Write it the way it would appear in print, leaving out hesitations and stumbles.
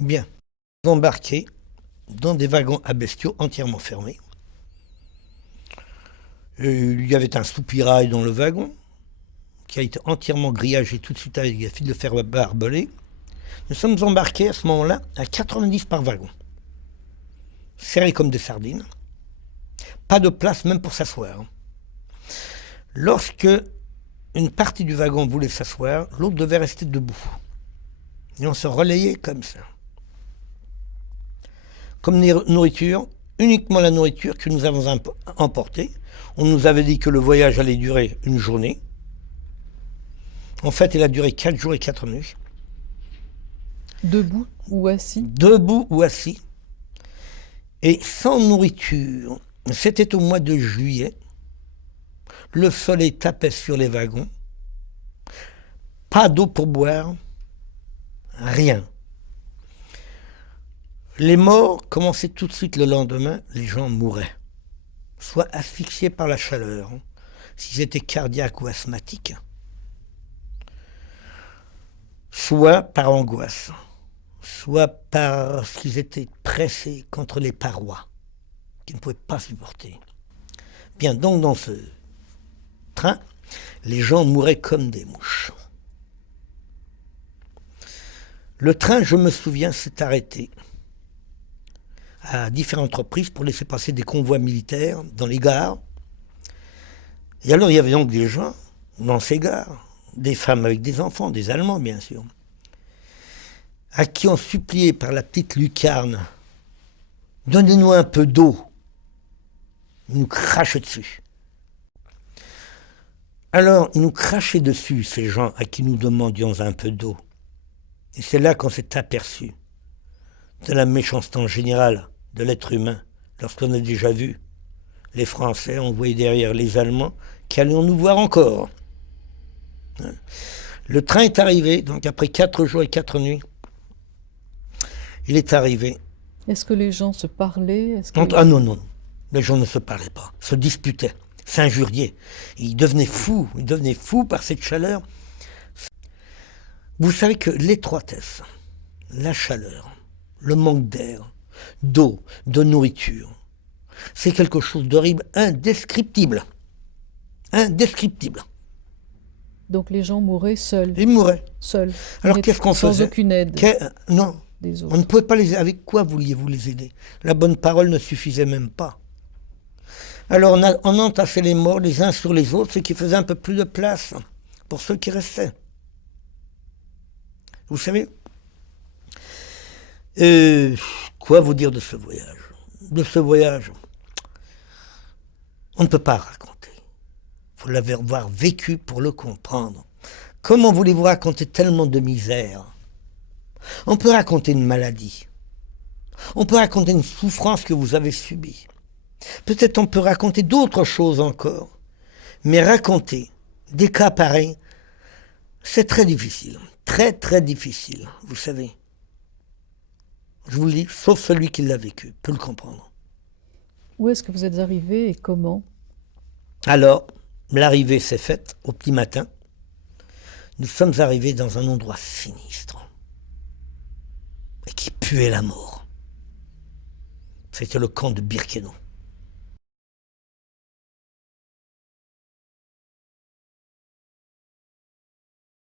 Bien. Embarqués dans des wagons à bestiaux entièrement fermés. Il y avait un soupirail dans le wagon qui a été entièrement grillagé tout de suite avec des fils de fer barbelés. Nous sommes embarqués à ce moment-là à 90 par wagon, serrés comme des sardines. Pas de place même pour s'asseoir. Lorsque une partie du wagon voulait s'asseoir, l'autre devait rester debout. Et on se relayait comme ça. Comme nourriture, uniquement la nourriture que nous avons emportée. On nous avait dit que le voyage allait durer une journée. En fait, il a duré 4 jours et 4 nuits. Debout ou assis? Debout ou assis. Et sans nourriture. C'était au mois de juillet. Le soleil tapait sur les wagons. Pas d'eau pour boire. Rien. Les morts commençaient tout de suite le lendemain. Les gens mouraient. Soit asphyxiés par la chaleur, s'ils étaient cardiaques ou asthmatiques, soit par angoisse, soit parce qu'ils étaient pressés contre les parois, qu'ils ne pouvaient pas supporter. Bien, donc dans ce train, les gens mouraient comme des mouches. Le train, je me souviens, s'est arrêté à différentes reprises pour laisser passer des convois militaires dans les gares. Et alors il y avait donc des gens dans ces gares, des femmes avec des enfants, des Allemands bien sûr, à qui on suppliait par la petite lucarne, donnez-nous un peu d'eau. Ils nous crachaient dessus. Alors ils nous crachaient dessus, ces gens à qui nous demandions un peu d'eau. Et c'est là qu'on s'est aperçu de la méchanceté en général de l'être humain, lorsqu'on a déjà vu les Français envoyer derrière les Allemands qui allaient nous voir encore. Le train est arrivé, donc après 4 jours et 4 nuits, il est arrivé. Est-ce que les gens se parlaient? Ah non, non, les gens ne se parlaient pas, se disputaient, s'injuriaient. Ils devenaient fous par cette chaleur. Vous savez que l'étroitesse, la chaleur, le manque d'air, d'eau, de nourriture, c'est quelque chose d'horrible, indescriptible. Indescriptible. Donc les gens mouraient seuls? Ils mouraient. Seuls. Alors qu'est-ce qu'on faisait? Sans aucune aide Non, des on autres. ne pouvait pas les aider. Avec quoi vouliez-vous les aider? La bonne parole ne suffisait même pas. Alors on entassait les morts les uns sur les autres, ce qui faisait un peu plus de place pour ceux qui restaient. Vous savez, quoi vous dire de ce voyage? De ce voyage, on ne peut pas raconter. Il faut l'avoir vécu pour le comprendre. Comment voulez-vous raconter tellement de misère? On peut raconter une maladie. On peut raconter une souffrance que vous avez subie. Peut-être on peut raconter d'autres choses encore. Mais raconter des cas pareils, c'est très difficile. Très, très difficile, vous savez. Je vous le dis, sauf celui qui l'a vécu, peut le comprendre. Où est-ce que vous êtes arrivé et comment? Alors, l'arrivée s'est faite au petit matin. Nous sommes arrivés dans un endroit sinistre et qui puait la mort. C'était le camp de Birkenau.